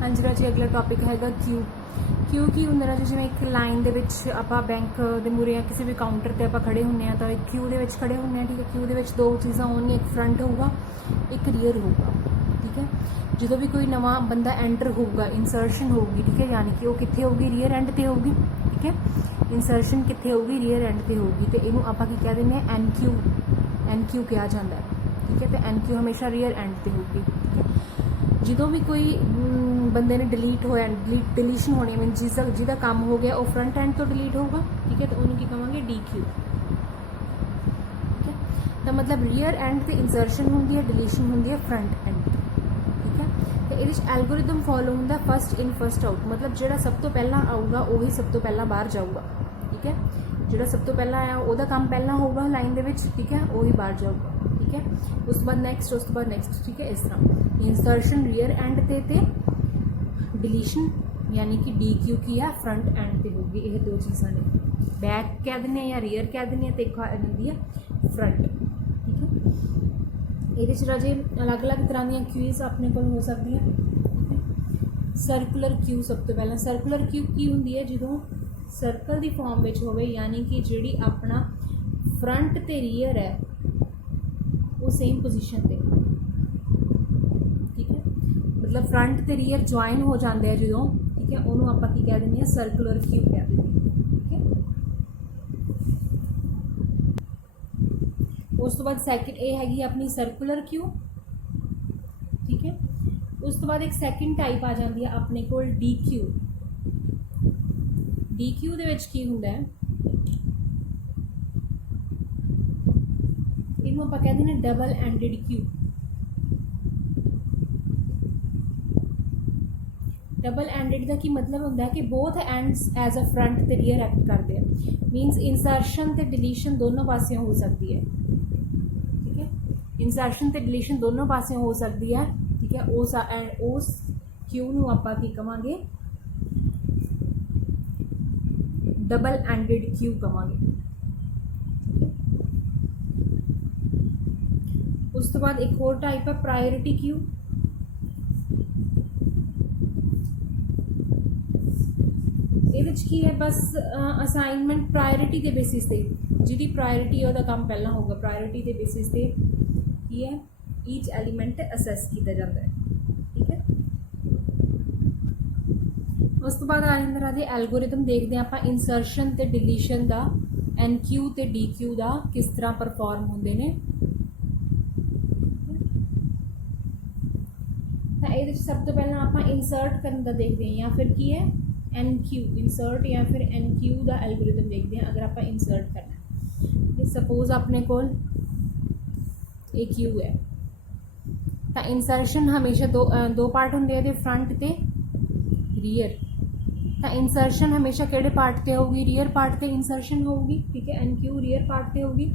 हाँ जी राजी, अगला टॉपिक हैगा क्यू। क्यू की ਹੁੰਦਾ ਰਾਜੀ, ਜਿਵੇਂ ਇੱਕ ਲਾਈਨ ਦੇ ਵਿੱਚ ਆਪਾਂ ਬੈਂਕ ਦੇ ਮੂਹਰੇ ਜਾਂ ਕਿਸੇ ਵੀ ਕਾਊਂਟਰ ਤੇ ਆਪਾਂ ਖੜੇ ਹੁੰਦੇ ਆ ਤਾਂ ਇੱਕ ਕਿਊ ਦੇ ਵਿੱਚ ਖੜੇ ਹੁੰਦੇ ਆ। ਠੀਕ ਹੈ, ਕਿਊ ਦੇ ਵਿੱਚ ਦੋ ਚੀਜ਼ਾਂ ਹੋਣਗੀਆਂ, ਇੱਕ ਫਰੰਟ ਹੋਊਗਾ, ਇੱਕ ਰੀਅਰ ਹੋਊਗਾ। ਠੀਕ ਹੈ, ਜਦੋਂ ਵੀ ਕੋਈ ਨਵਾਂ ਬੰਦਾ ਐਂਟਰ ਹੋਊਗਾ, ਇੰਸਰਸ਼ਨ ਹੋਊਗੀ। ਠੀਕ ਹੈ, ਯਾਨੀ ਕਿ ਉਹ ਕਿੱਥੇ ਹੋਊਗੀ, ਰੀਅਰ ਐਂਡ ਤੇ ਹੋਊਗੀ। ਠੀਕ ਹੈ, ਇੰਸਰਸ਼ਨ ਕਿੱਥੇ ਹੋਊਗੀ, ਰੀਅਰ ਐਂਡ ਤੇ ਹੋਊਗੀ। ਤੇ ਇਹਨੂੰ ਆਪਾਂ ਕੀ ਕਹਿ ਦਿੰਦੇ ਆ, ਐਨ ਕਿਊ ਕਿਹਾ ਜਾਂਦਾ ਹੈ। ਠੀਕ ਹੈ, ਤੇ ਐਨ ਕਿਊ ਹਮੇਸ਼ਾ ਰੀਅਰ ਐਂਡ ਤੇ ਹੋਊਗੀ। ਠੀਕ ਹੈ, ਜਦੋਂ ਵੀ ਕੋਈ ਬੰਦੇ ਨੇ ਡਿਲੀਟ ਹੋਇਆ, ਡਿਲੀਸ਼ਨ ਹੋਣੀ, ਮੀਨ ਜਿਹਦਾ ਕੰਮ ਹੋ ਗਿਆ ਉਹ ਫਰੰਟ ਐਂਡ ਤੋਂ ਡਿਲੀਟ ਹੋਊਗਾ। ਠੀਕ ਹੈ, ਤਾਂ ਉਹਨੂੰ ਕੀ ਕਹਾਂਗੇ, ਡੀ ਕਿਊ। ਠੀਕ ਹੈ, ਤਾਂ ਮਤਲਬ ਰੀਅਰ ਐਂਡ ਤੇ ਇੰਸਰਸ਼ਨ ਹੁੰਦੀ ਹੈ, ਡਿਲੀਸ਼ਨ ਹੁੰਦੀ ਹੈ ਫਰੰਟ ਐਂਡ। ਠੀਕ ਹੈ, ਤੇ ਇਹਦੇ ਵਿੱਚ ਐਲਗੋਰਿਦਮ ਫੋਲੋ ਹੁੰਦਾ ਫਸਟ ਇਨ ਫਸਟ ਆਊਟ, ਮਤਲਬ ਜਿਹੜਾ ਸਭ ਤੋਂ ਪਹਿਲਾਂ ਆਊਗਾ ਉਹੀ ਸਭ ਤੋਂ ਪਹਿਲਾਂ ਬਾਹਰ ਜਾਊਗਾ। ਠੀਕ ਹੈ, ਜਿਹੜਾ ਸਭ ਤੋਂ ਪਹਿਲਾਂ ਆਇਆ ਉਹਦਾ ਕੰਮ ਪਹਿਲਾਂ ਹੋਊਗਾ ਲਾਈਨ ਦੇ ਵਿੱਚ। ਠੀਕ ਹੈ, ਉਹੀ ਬਾਹਰ ਜਾਊਗਾ। ਠੀਕ ਹੈ, ਉਸ ਤੋਂ ਬਾਅਦ ਨੈਕਸਟ, ਉਸ ਤੋਂ ਬਾਅਦ ਨੈਕਸਟ। ਠੀਕ ਹੈ, ਇਸ ਤਰ੍ਹਾਂ ਇੰਸਰਸ਼ਨ ਰੀਅਰ ਐਂਡ ਤੇ ਡਿਲੀਸ਼ਨ यानी कि डी क्यू की है फ्रंट एंड ते होगी। ये दो चीज़ा ने, बैक कह दें या रीयर कह दें, तो एक आती है फ्रंट। ठीक है, ये राजे अलग अलग तरह दी क्यूज़ अपने को हो सकती हैं। सर्कुलर क्यू सब तो पहला, सर्कुलर क्यू की होंगी है जो सर्कल की फॉर्म में हो, यानी कि जी अपना फ्रंट ते रीयर है वो सेम पोजीशन पे। ठीक है, मतलब फ्रंट ते रीयर ज्वाइन हो जाते हैं जो। ठीक है, उन्होंने आप की कह दें, सर्कुलर क्यू कह दें। ठीक है, उस तो बाद सैकेंड ये हैगी अपनी सर्कुलर क्यू। ठीक है, उस तो बाद एक सैकेंड टाइप आ जाती है अपने को डी क्यू। डी क्यू दे विच की हुंदा है, इहनूं आपां कह दें double ended queue. Double ended का की मतलब होंदा है कि both ends as a front ते रीयर एक्ट करते हैं। मीनस इंसरशन ते डिलीशन दोनों पासियों हो सकती है। ठीक है, इंसरशन ते डिलीशन दोनों पासियों हो सकती है। ठीक है, उस क्यू नूं आपां की कहांगे, डबल एंडेड क्यू कहांगे। उस तो बाद एक और टाइप है प्रायोरिटी क्यू। ये की है बस असाइनमेंट प्रायोरिटी के बेसिस पे, जी प्रायोरिटी है वह काम पहला होगा, प्रायोरिटी के बेसिस पे की है ईच एलीमेंट असैस किया जाता है। ठीक है, उस तो बाद आ जाता राजे एल्गोरिदम। देखते हैं आप इंसरशन ते डिलीशन का एन क्यू ते डी क्यू का किस तरह परफॉर्म होंगे ने। ये सब तो पहला आप इंसर्ट करने का देखते हैं, या फिर की है एन क्यू इंसर्ट, या फिर एन क्यू का एल्गोरिदम देखते हैं। अगर आप इंसर्ट करना है, सपोज अपने को एक क्यू है, तो इंसरशन हमेशा दो पार्ट होंगे, फ्रंट ते रीयर। तो इंसरशन हमेशा किहड़े पार्ट ते होगी, रीयर पार्ट ते इंसरशन होगी। ठीक है, एन क्यू रीयर पार्ट ते होगी।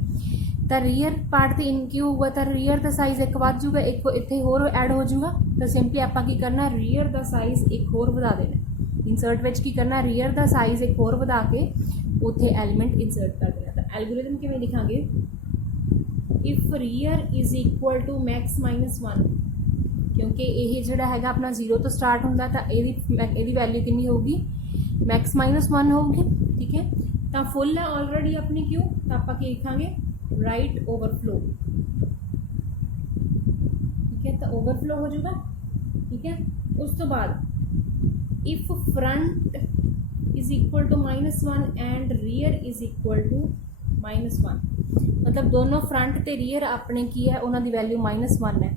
तो रीयर पार्ट ते इन क्यू होगा, तो रीयर का साइज़ एक वध जूगा, एक इत्थे होर ऐड हो जूगा। तो सिंपली आप की करना, रीयर का साइज़ एक होर वधा देना। इंसर्ट विच की करना, रीयर का साइज़ एक होर वधा के उत्थे एलीमेंट इंसर्ट कर देना। तो एल्गोरिदम किवें लिखांगे, if rear is equal to max minus 1, क्योंकि ये जोड़ा है अपना 0 तो स्टार्ट होंदा, तो ये वैल्यू कितनी होगी, मैक्स माइनस 1 होगी। ठीक है, तो फुल है ऑलरेडी अपनी क्यू, तो आप लिखांगे राइट ओवरफ्लो। ठीक है, तो ओवरफ्लो हो जाएगा। ठीक है, उस तो बाद if front is equal to -1 and rear is equal to -1, मतलब दोनों फ्रंट ते रियर अपने की है, उन्होंने वैल्यू -1 है।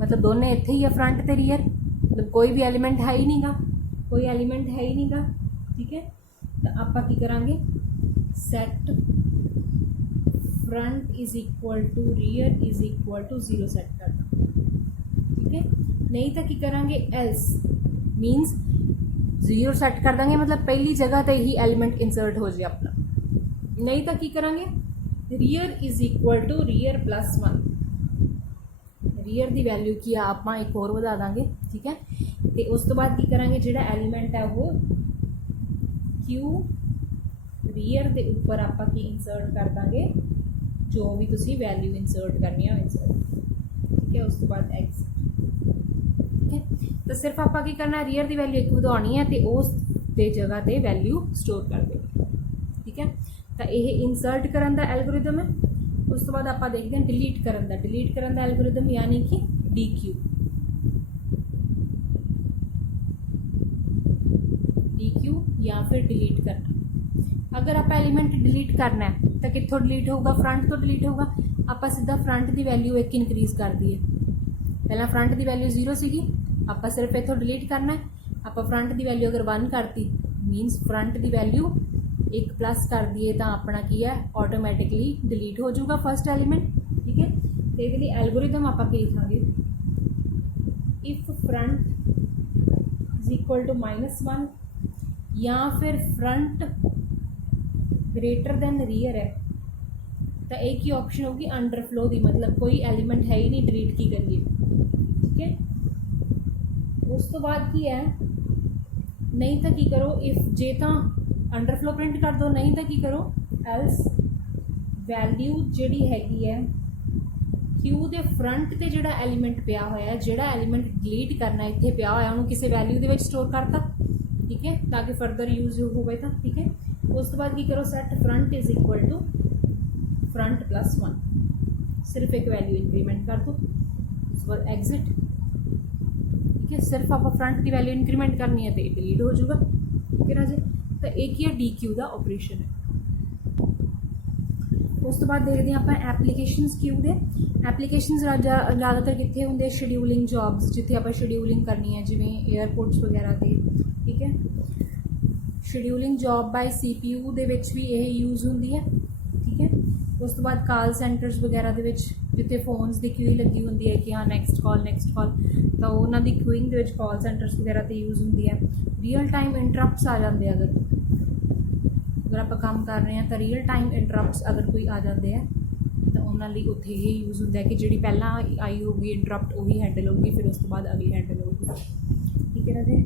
मतलब दोनों इत्थे ही है, फ्रंट ते रियर, मतलब कोई भी एलीमेंट है ही नहीं गा, कोई एलीमेंट है ही नहीं गा। ठीक है, तो आप की करांगे, set front is equal to rear is equal to 0 set करना। ठीक है, नहीं तो की करांगे, एल्स मीनस 0 सेट कर देंगे, मतलब पहली जगह तो ही एलिमेंट इंसर्ट हो जाए अपना। नहीं तो की करांगे, rear is equal to rear plus 1, rear की वैल्यू की आप एक और वधा देंगे। ठीक है, तो उस तो बाद की करांगे, जो एलीमेंट है वो क्यू रियर के उपर आप इंसर्ट कर देंगे, जो भी तुसी वैल्यू इंसर्ट करनी है इंसर्ट। ठीक है, उस तो बाद एक्स ठीक है। तो सिर्फ आपां की करना, रीयर की वैल्यू एक ਵਧਾਉਣੀ है तो उस दे जगह ते वैल्यू स्टोर कर देंगे, ठीक है। तो ये इंसर्ट करन दा एल्गोरिदम है। उस तो बाद आपां देखते हैं डिलीट करन दा एल्गोरिदम, यानी कि DQ या फिर डिलीट करना। अगर आप एलीमेंट डिलीट करना है तो कितों डिलीट होगा, फ्रंट तो डिलीट होगा। आप सीधा फ्रंट की वैल्यू एक इंक्रीज कर दी है, पहला फ्रंट की वैल्यू 0 सी, आप सिर्फ इतों डिलीट करना है। आप फ्रंट की वैल्यू अगर 1 करती मीनस फ्रंट की वैल्यू 1 प्लस कर दिए तो अपना की है ऑटोमैटिकली डिलीट हो जाऊगा फर्स्ट एलीमेंट, ठीक है। तो ये एल्गोरिदम आप लिखांगे if front is equal to -1 या फिर फ्रंट ग्रेटर दैन रीयर है तो एक ही ऑप्शन होगी अंडरफ्लो की, मतलब कोई एलीमेंट है ही नहीं, डिलीट की करिए, ठीक है। उस तो बाद की है, नहीं तो की करो इफ जे तो अंडरफ्लो प्रिंट कर दो, नहीं तो की करो एल्स वैल्यू जिहड़ी हैगी है क्यू के फ्रंट से जोड़ा एलीमेंट पिया होया, जोड़ा एलीमेंट डिलीट करना इत्थे पिया होया उन्होंने किसी वैल्यू के स्टोर करता, ठीक है, ताकि फरदर यूज हो गए तो, ठीक है। उस तो बाद की करो set front is equal to front plus 1, सिर्फ एक वैल्यू इंक्रीमेंट कर दो, उस बाद एग्जिट, ठीक है। सिर्फ आप फ्रंट की वैल्यू इंक्रीमेंट करनी है तो ये डिलीट हो जाएगा, ठीक है राजे। तो एक ही DQ का ऑपरेशन है। उस तो बाद देखते हैं आप एप्लीकेशनस क्यू के। एप्लीकेशनस ज़्यादातर कितने होंगे, शेड्यूलिंग जॉब्स जिथे आप शेड्यूलिंग करनी है, जिमें एयरपोर्ट्स वगैरह के, ठीक है। शेड्यूलिंग जॉब बाय CPU दे विच भी यह यूज़ होंदी है, ठीक है। उस तो बाद कॉल सेंटर्स वगैरह दे विच जिथे फोन्स की क्यूई लगी होंदी है कि हाँ नेक्स्ट कॉल तो उन्होंने queuing they which call centres वगैरह तो यूज़ होंदी है। रियल टाइम इंटरप्ट्स आ जाते हैं, अगर आप काम कर रहे हैं तो रियल टाइम इंटरप्ट्स अगर कोई आ जाते हैं तो उन्होंने उत्थे ये यूज़ होंदा है कि जी पहला आई होगी इंटरप्ट वही हैंडल होगी, फिर उस तो बाद अगली हैंडल होगी, ठीक है ना जी।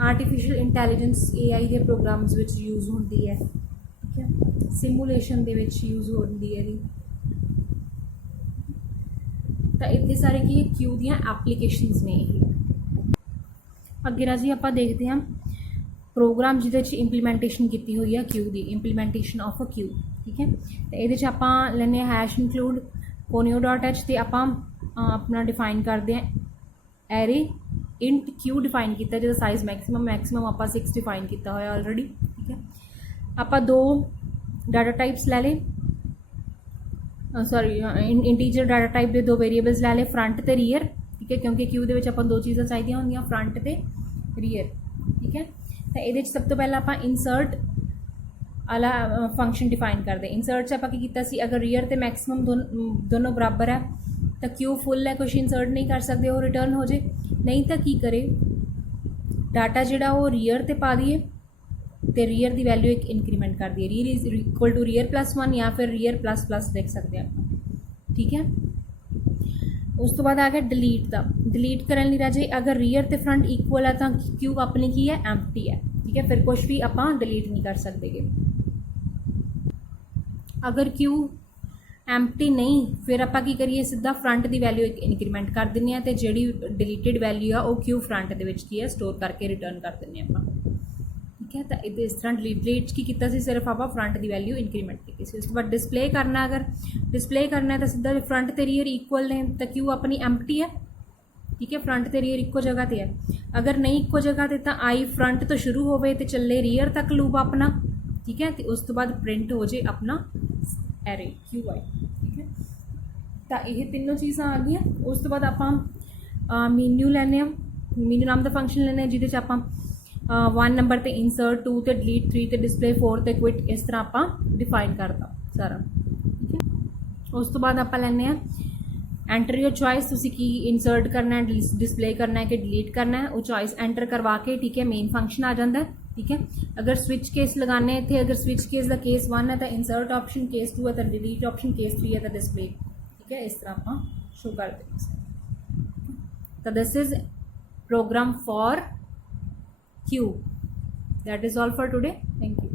आर्टिफिशियल इंटैलीजेंस AI के प्रोग्राम्स विच यूज़ होंदी है, ठीक है। सिमुलेशन दे विच यूज़ होंदी है। तो इतने सारे की क्यू दियाँ एप्लीकेशनस ने। अगे ना जी आप देखते हैं प्रोग्राम जिहदे इंप्लीमेंटेशन की हुई है क्यू की, इंप्लीमेंटेशन ऑफ अ क्यू, ठीक है। तो ये आप लेने हैश इंक्लूड conio.h तो आप अपना डिफाइन करते हैं एरे इंट क्यू डिफाइन किया जो साइज मैक्सिमम आप 6 डिफाइन किया होया ऑलरेडी, ठीक है। आप दो डाटा टाइप्स ले लें, सॉरी इंटीजर डाटा टाइप के दो वेरीएबल्स ले ले, फ्रंट तो रीयर, ठीक है, क्योंकि क्यू के आप दो चीज़ां चाहिए होंगे, फ्रंट तो रीयर, ठीक है। तो ये सब तो पहले आप इंसर्ट वाला फंक्शन डिफाइन करते। इंसर्ट से आप किया सी अगर रीयर तो मैक्सिमम दोनों बराबर है तो क्यू फुल है, कुछ इंसर्ट नहीं कर सकते, वो रिटर्न हो जाए। नहीं तो की करे डाटा जोड़ा वो रीयर ते पा दिए तो रीयर की वैल्यू एक इंक्रीमेंट कर दिए, rear is equal to rear +1 या फिर रीयर ++ देख सकते हैं आप, ठीक है। उस तो बाद आ गया डिलीट का। डिलीट करने राजे अगर रीयर तो फ्रंट इक्वल है तो क्यू अपनी की है एम्प्टी है, ठीक है, फिर कुछ भी आप डिलीट नहीं कर सकते। अगर क्यू एम्प्टी नहीं फिर आप की करिए सीधा फ्रंट की वैल्यू एक इंक्रीमेंट कर दें तो जी डिलीटेड वैल्यू है वो क्यू फ्रंट के है स्टोर करके रिटर्न कर दें आप, ठीक है। तो इस तरह डिलीट की किया सिर्फ आप फ्रंट की वैल्यू इंक्रीमेंट की सी। उस बाद डिस्प्ले करना, अगर डिस्प्ले करना है तो सीधा फ्रंट तो रीयर इक्वल ने तो क्यू अपनी एम्प्टी है, ठीक है, फ्रंट तो रीयर इक्को जगह पर है। अगर नहीं इक्को जगह पर तो आई फ्रंट तो शुरू हो तो चले रीयर तक लूप अपना, ठीक है। तो उस तो बाद प्रिंट हो जाए अपना एरे QI, ठीक है। तो ये तीनों चीज़ा आ गई। उस तो बाद आप मीन्यू लैने, मीन्यू नाम का फंक्शन लैने जिसे आप 1 नंबर पर इंसर्ट, 2 तो डिलीट, 3 तो डिस्प्ले, 4 तो क्विट, इस तरह आप डिफाइन करता सारा, ठीक है। उस तो बाद आप लैने एंटर योर चॉइस, तुसी की इंसर्ट करना है, डिस्प्ले करना है कि डिलीट करना है, वो चॉइस एंटर करवा के, ठीक है, मेन फंक्शन आ जाता है, ठीक है। अगर स्विच केस लगाने थे, अगर स्विच केस का केस 1 है तो इंसर्ट ऑप्शन, केस 2 है तो डिलीट ऑप्शन, केस 3 है तो डिस्प्ले, ठीक है, इस तरह आप शो कर दें। तो this is program for queue. That is all for today, thank you.